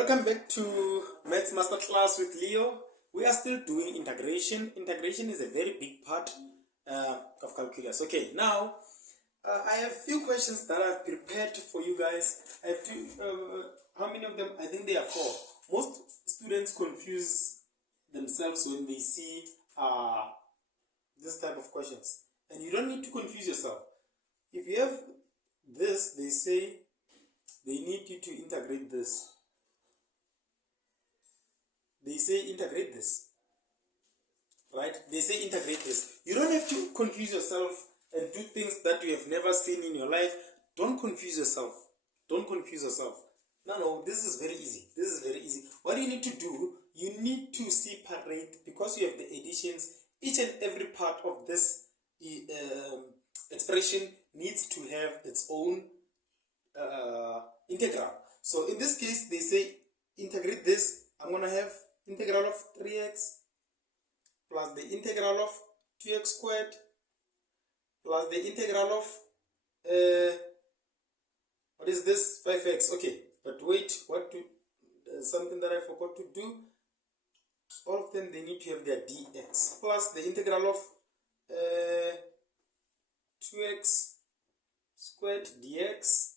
Welcome back to Maths Masterclass with Leo. We are still doing integration. Integration is a very big part of calculus. Okay, now I have few questions that I've prepared for you guys. I have two. How many of them? I think there are 4. Most students confuse themselves when they see this type of questions, and you don't need to confuse yourself. If you have this, they say they need you to integrate this. They say integrate this, right? They say integrate this. You don't have to confuse yourself and do things that you have never seen in your life. Don't confuse yourself. Don't confuse yourself. No, this is very easy. This is very easy. What you need to do, you need to separate, because you have the additions, each and every part of this expression needs to have its own integral. So in this case, they say integrate this. I'm going to have integral of 3x plus the integral of 2x squared plus the integral of what is this, 5x. Okay, but wait, something that I forgot to do. All of them, they need to have their dx plus the integral of 2x squared dx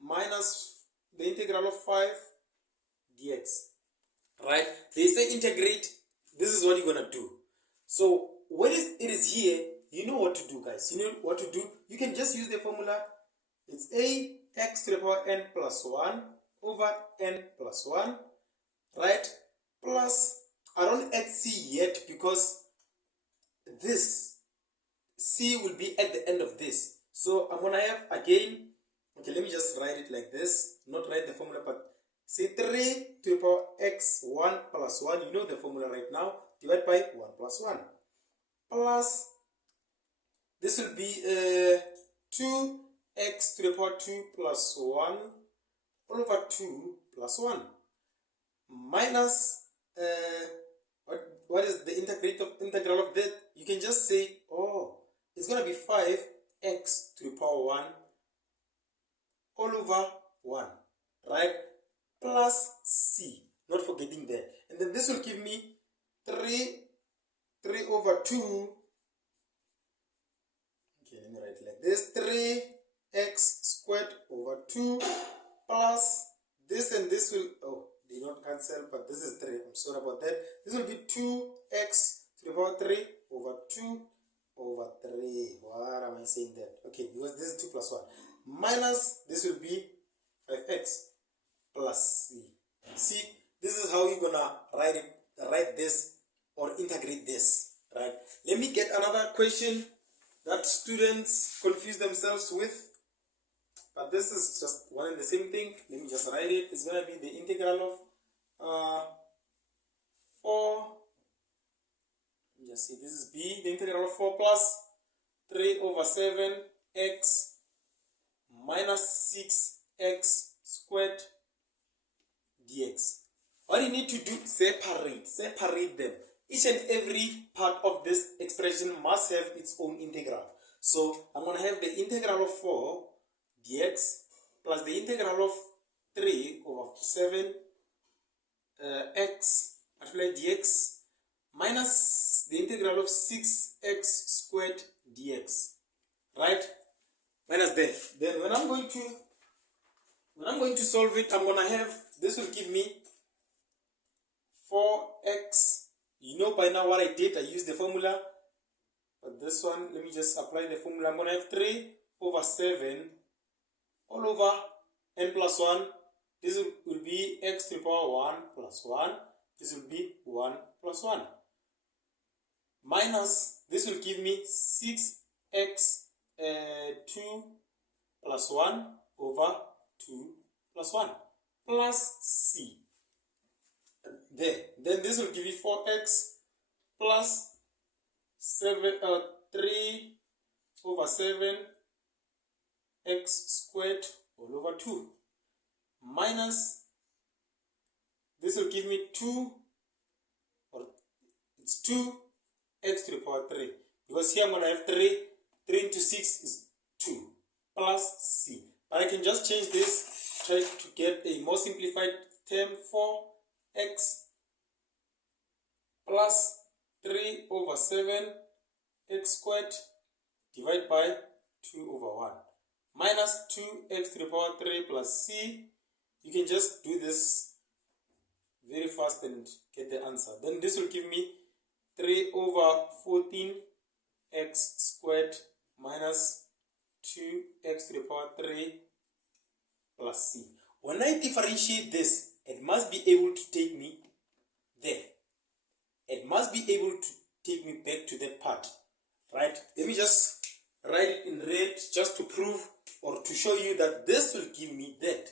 minus the integral of 5 dx. Right? They say integrate. This is what you're gonna do. So when it is here, you know what to do, guys. You know what to do. You can just use the formula. It's ax to the power n plus 1 over n plus 1, right? Plus, I don't add c yet because this c will be at the end of this. So I'm gonna have again. Okay, let me just write it like this. Not write the formula, but say 3 to the power x 1 plus 1. You know the formula right now. Divide by 1 plus 1. Plus, this will be 2x to the power 2 plus 1 all over 2 plus 1. Minus, what is the integral of that? You can just say, oh, it's going to be 5x to the power 1 all over 1. Right? Plus c, not forgetting that, and then this will give me 3 over 2. Okay, let me write it like this: 3x squared over 2 plus this, and this will, oh, they don't cancel, but this is 3. I'm sorry about that. This will be 2x to the power 3 over 2 over 3. What am I saying that? Okay, because this is 2 plus 1 minus this will be 5x plus c. See, this is how you're gonna write this or integrate this, right? Let me get another question that students confuse themselves with, but this is just one and the same thing. Let me just write it. It's gonna be the integral of 4. Just see, this is b. The integral of 4 plus 3 over 7x minus 6x squared dx. What you need to do, separate them. Each and every part of this expression must have its own integral. So I'm going to have the integral of 4 dx plus the integral of 3 over 7 x multiplied dx minus the integral of 6x squared dx. Right? Minus that. Then when I'm going to solve it, I'm going to have, this will give me 4x. You know by now what I did. I used the formula. But this one, let me just apply the formula. I'm going to have 3 over 7 all over n plus 1. This will be x to the power 1 plus 1. This will be 1 plus 1. Minus, this will give me 6x 2 plus 1 over 2 plus 1 plus c. There. Then this will give you 4x plus 3 over 7 x squared all over 2 minus, this will give me 2, or it's 2x to the power 3, because here I'm going to have 3 into 6 is 2 plus c. But I can just change this, try to get a more simplified term 4x plus 3 over 7 x squared divided by 2 over 1 minus 2x to the power 3 plus c. You can just do this very fast and get the answer. Then this will give me 3 over 14 x squared minus 2x to the power 3 plus c. When I differentiate this, it must be able to take me there. It must be able to take me back to that part, right? Let me just write it in red just to prove or to show you that this will give me that.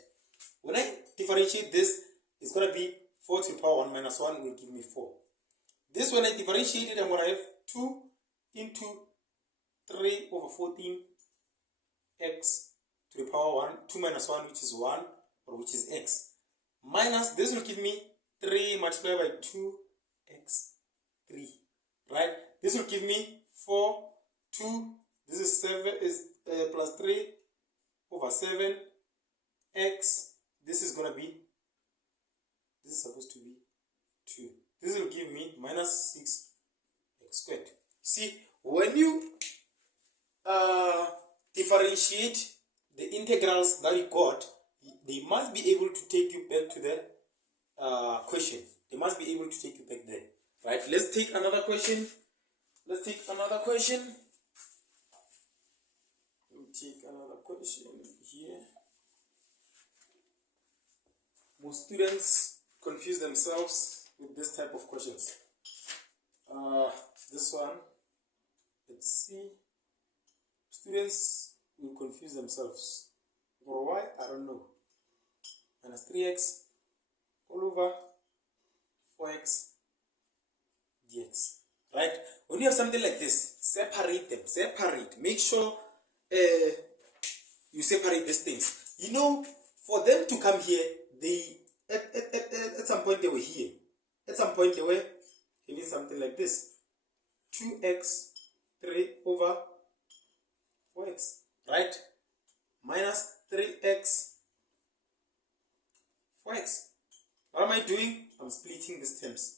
When I differentiate this, it's going to be 4 to the power 1 minus 1 will give me 4. This, when I differentiate it, I'm going to have 2 into 3 over 14 x to the power 1, 2 minus 1, which is 1, or which is x, minus this will give me 3 multiplied by 2x 3, right? This will give me 4, 2, this is 7, plus 3 over 7 x, this is going to be, this is supposed to be 2. This will give me minus 6x squared. See, when you differentiate the integrals that you got, they must be able to take you back to the question. They must be able to take you back there. Right? Let's take another question. Let's take another question. Let me take another question here. Most students confuse themselves with this type of questions. This one, let's see. Students will confuse themselves. For why? I don't know. Minus 3x all over 4x dx. Right? When you have something like this, separate them. Separate. Make sure you separate these things. You know, for them to come here, they at some point they were here. At some point they were having something like this. 2x 3 over 4x. Right? Minus 3x 4x. What am I doing? I'm splitting these terms.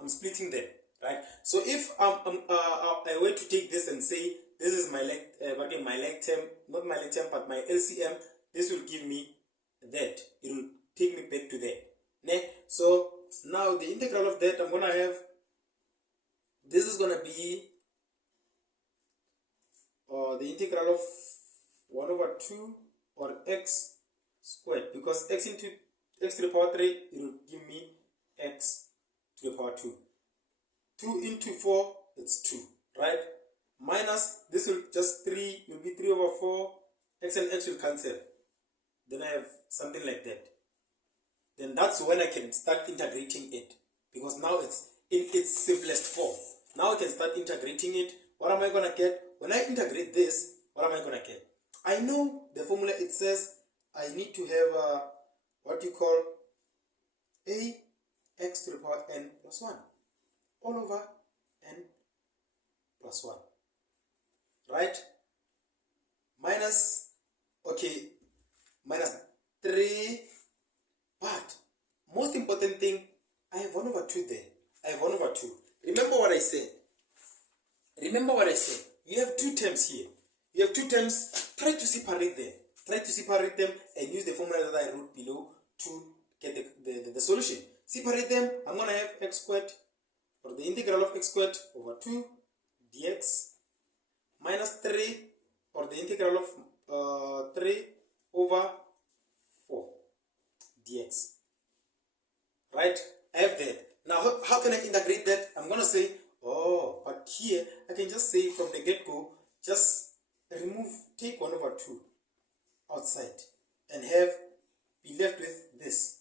I'm splitting them. Right? So if I were to take this and say this is my leg term, not my leg term, but my LCM, this will give me that. It will take me back to that. So now the integral of that, I'm going to have, this is going to be the integral of 1 over 2 or x squared, because x into x to the power 3, it will give me x to the power 2. 2 into 4, it's 2, right? Minus, this will just 3, will be 3 over 4, x and x will cancel. Then I have something like that. Then that's when I can start integrating it, because now it's in its simplest form. Now I can start integrating it. What am I going to get? When I integrate this, what am I going to get? I know the formula, it says I need to have what you call a x to the power n plus 1 all over n plus 1, right? Minus, okay, minus 3, but most important thing, I have 1 over 2 there. I have 1 over 2. Remember what I said. Remember what I said. You have two terms here. You have two terms. Try to separate them. Try to separate them and use the formula that I wrote below to get the solution. Separate them. I'm going to have x squared, or the integral of x squared over 2 dx minus 3, or the integral of 3 over 4 dx. Right? I have that. Now, how can I integrate that? I'm going to say, oh, but here, I can just say from the get-go, just take 1 over 2 outside and be left with this.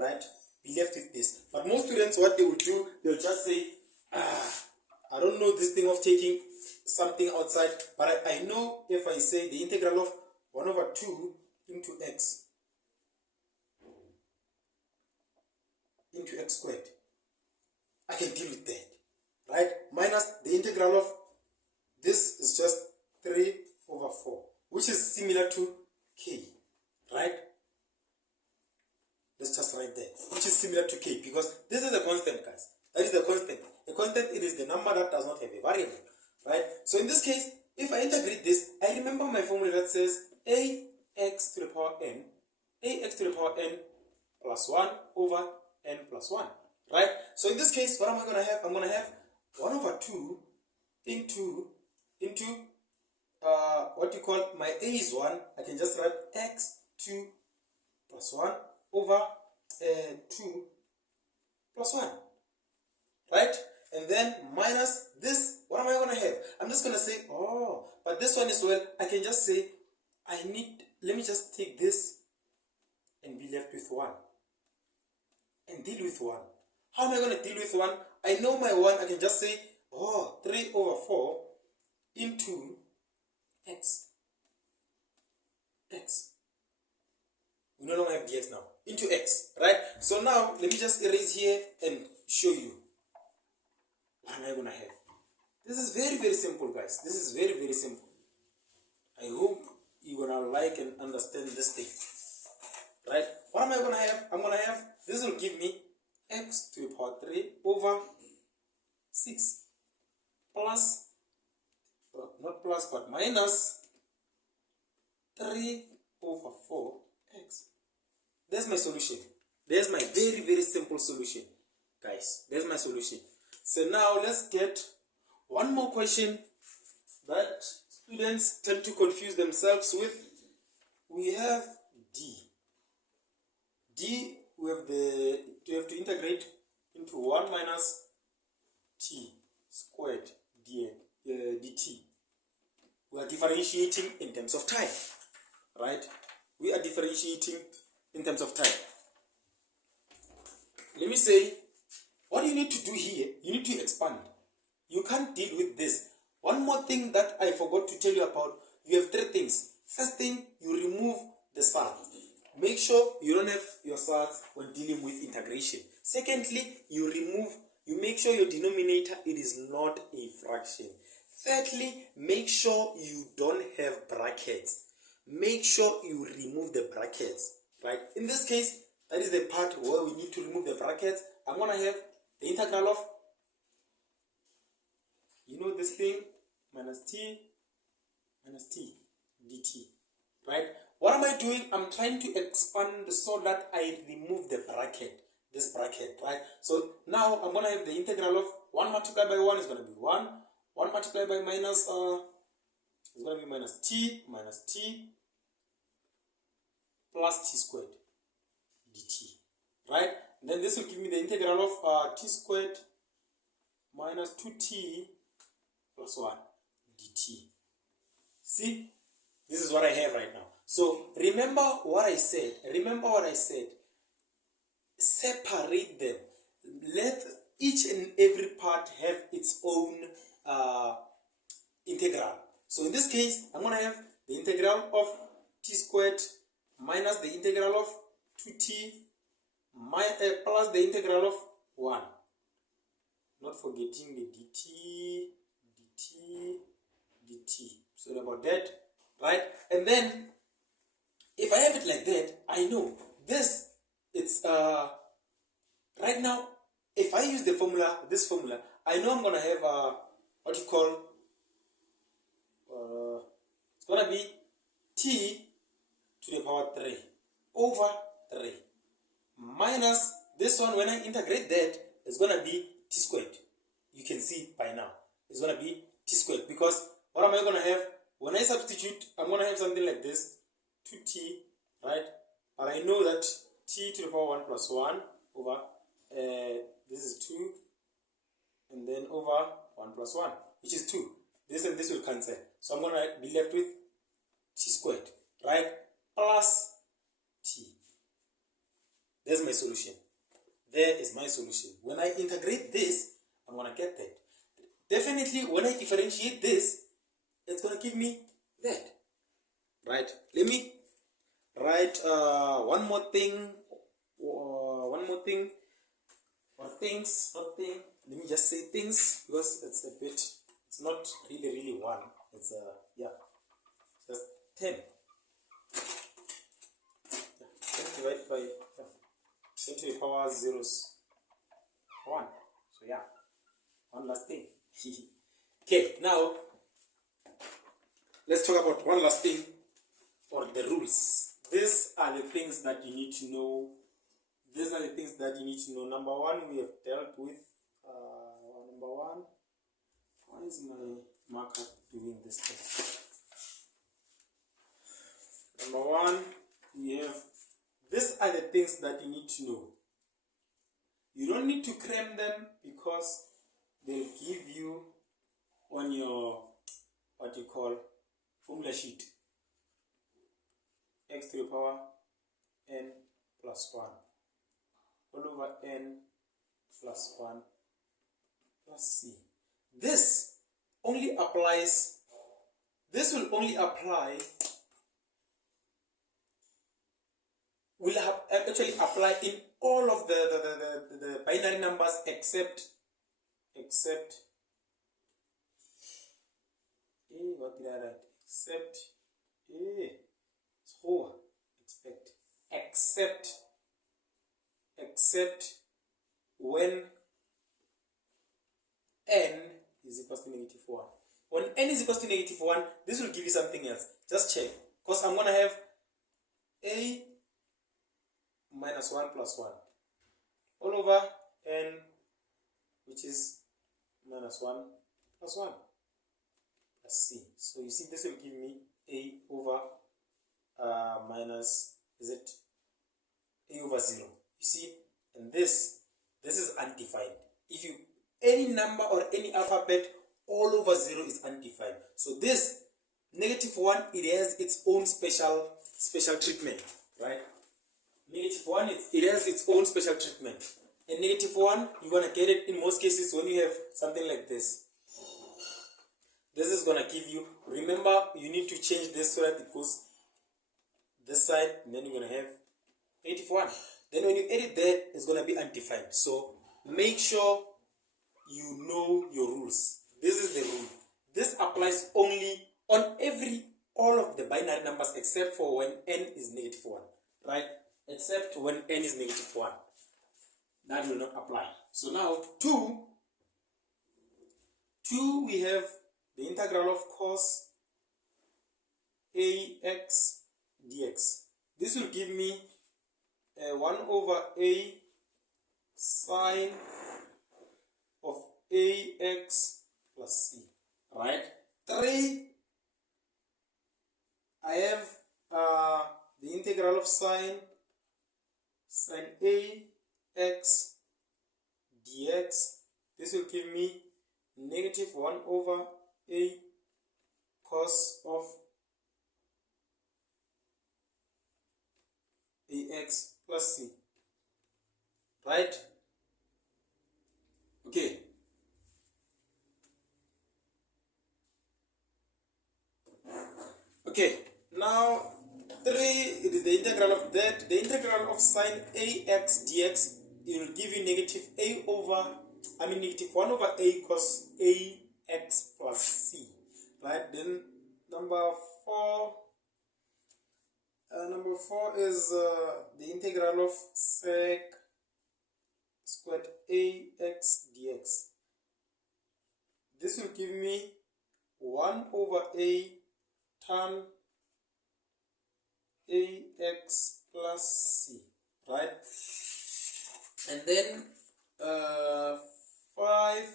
Right? Be left with this. But most students, what they will do, they'll just say, I don't know this thing of taking something outside, but I know if I say the integral of 1 over 2 into x squared, I can deal with that, right? Minus the integral of this is just 3 over 4, which is similar to k, right? minus right there, which is similar to k, because this is a constant, guys. That is the constant. A constant, it is the number that does not have a variable, right? So in this case, if I integrate this, I remember my formula that says ax to the power n, ax to the power n plus 1 over n plus 1, right? So in this case, what am I going to have? I'm going to have 1 over 2 into what you call, my a is 1. I can just write x2 plus 1 over 2 plus 1, right? And then minus this. What am I going to have? I'm just going to say, oh, but this one as well, I can just say, let me just take this and be left with 1 and deal with 1. How am I going to deal with 1? I know my 1, I can just say, oh, 3 over 4 into x. We no longer have dx now. Into x, right? So now, let me just erase here and show you what am I going to have. This is very, very simple, guys. This is very, very simple. I hope you're going to like and understand this thing, right? What am I going to have? I'm going to have, this will give me x to the power 3 over 6 plus, not plus, but minus 3 over 4x. There's my solution. There's my very, very simple solution, guys. There's my solution. So now let's get one more question that students tend to confuse themselves with. We have d. We have to integrate into 1 minus t squared dt. We are differentiating in terms of time, right? We are differentiating in terms of time. Let me say, what you need to do here, you need to expand. You can't deal with this. One more thing that I forgot to tell you about, you have 3 things. First thing, you remove the sign. Make sure you don't have your signs when dealing with integration. Secondly, you make sure your denominator, it is not a fraction. Thirdly, make sure you don't have brackets. Make sure you remove the brackets, right? In this case, that is the part where we need to remove the brackets. I'm going to have the integral of, this thing, minus t dt, right? What am I doing? I'm trying to expand so that I remove the bracket, this bracket, right? So now I'm going to have the integral of 1 multiplied by 1 is going to be 1. 1 multiplied by minus, is going to be minus t plus t squared dt, right? And then this will give me the integral of t squared minus 2t plus 1 dt. See, this is what I have right now. So remember what I said. Separate them. Let each and every part have its own integral. So in this case, I'm going to have the integral of t squared minus the integral of 2t plus the integral of 1. Not forgetting the dt. Sorry about that, right? And then, if I have it like that, I know this, it's, right now, if I use the formula, this formula, I know I'm going to have, what you call, it's going to be t to the power 3 over 3 minus this one. When I integrate that, it's going to be t squared. You can see by now, it's going to be t squared, because what am I going to have? When I substitute, I'm going to have something like this, 2t, right? But I know that t to the power 1 plus 1 over, this is 2, and then over 1 plus 1, which is 2. This and this will cancel. So I'm going to be left with t squared, right? Plus t. There's my solution. There is my solution. When I integrate this, I'm going to get that. Definitely, when I differentiate this, it's going to give me that, right? Let me write one more thing, or things, not thing. Let me just say things, because it's a bit, it's not really one. It's just 10. 10 divided by 10 to the power zeros 1. So yeah, one last thing. Okay, now let's talk about one last thing, or the rules. These are the things that you need to know. These are the things that you need to know. Number one, we have dealt with. Number one, why is my marker doing this thing? Number one, we have, these are the things that you need to know. You don't need to cram them because they'll give you on your, what you call, formula sheet. X to the power n plus 1 all over n plus 1 plus c. This only applies, this will only apply, will have actually apply in all of the binary numbers except what did I write? Except when n is equals to -1. When n is equals to -1, this will give you something else. Just check, because I'm going to have a minus 1 plus 1 all over n, which is minus 1 plus 1 plus c. So you see, this will give me a over minus, is it a over 0? You see, and this is undefined. If you, any number or any alphabet all over 0 is undefined. So this -1, it has its own special treatment, right? -1, it has its own special treatment. And -1, you're going to get it in most cases when you have something like this. This is going to give you, remember, you need to change this so that it goes this side, and then you're going to have -1. Then when you edit there, it's going to be undefined. So make sure you know your rules. This is the rule. This applies only on all of the binary numbers except for when n is -1, right? Except when n is -1. That will not apply. So now 2, we have the integral of cos ax dx. This will give me 1 over a sine of ax plus c, right? 3, I have the integral of sine ax dx. This will give me -1 over a cos of ax plus c, right? Okay. Okay, now 3, it is the integral of that. The integral of sine ax dx, it will give you -1 over a cos ax plus c, right? Then number 4 is the integral of sec squared ax dx. This will give me 1 over a tan ax plus c, right? And then 5,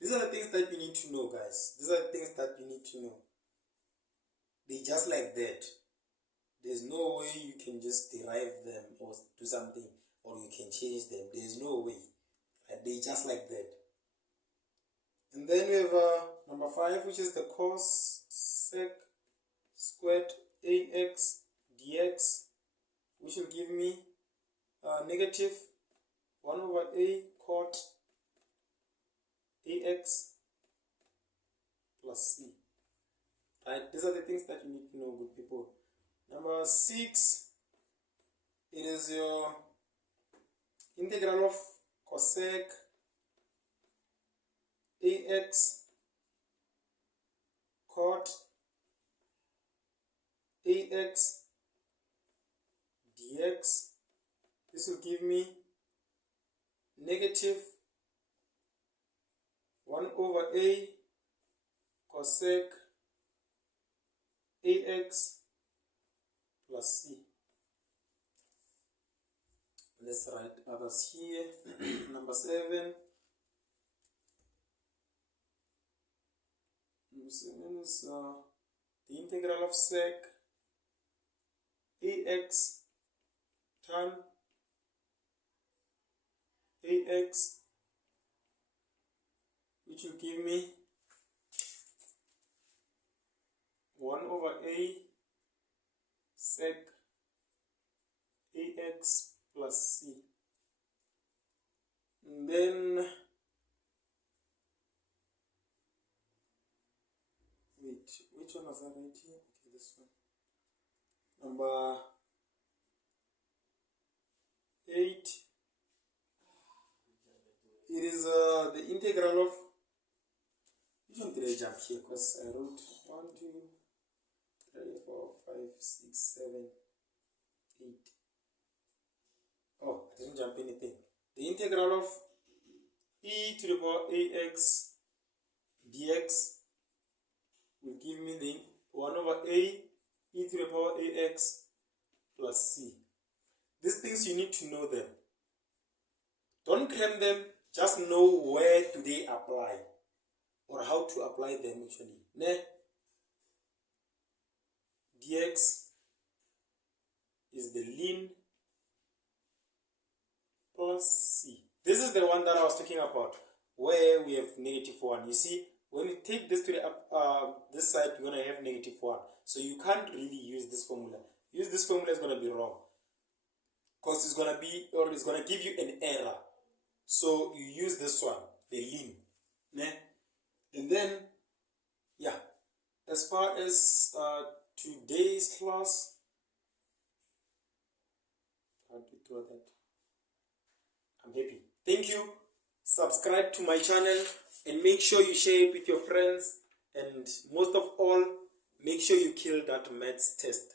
these are the things that you need to know, guys. These are the things that you need to know. They just like that. There's no way you can just derive them or do something, or you can change them. There's no way. Right? They just like that. And then we have number 5, which is the cos sec squared ax dx, which will give me -1 over a cot ax plus c. Right? These are the things that you need to know, good people. Number 6, it is your integral of cosec ax cot ax dx. This will give me negative 1 over a cosec ax plus c. Let's write others here. Number 7. Number 7 is the integral of sec ax tan ax, which will give me 1 over a sec ax plus c. And then which one was that right here? Okay, this one. Number 8. It is the integral of, which one did I jump here? Because I wrote 1, 2, 3, 4, 5, 6, 7, 8. Oh, I didn't jump anything. The integral of e to the power ax dx will give me the 1 over a e to the power ax plus c. These things you need to know them. Don't cram them, just know where do they apply or how to apply them actually. Ne? Dx is the ln plus c. This is the one that I was talking about, where we have negative 1. You see, when you take this to the this side, you're going to have negative 1. So you can't really use this formula. Use this formula is going to be wrong, because it's going to be, or it's going to give you an error. So you use this one, the ln. Ne? And then, yeah, as far as today's class, how to draw that? I'm happy. Thank you. Subscribe to my channel and make sure you share it with your friends. And most of all, make sure you kill that maths test.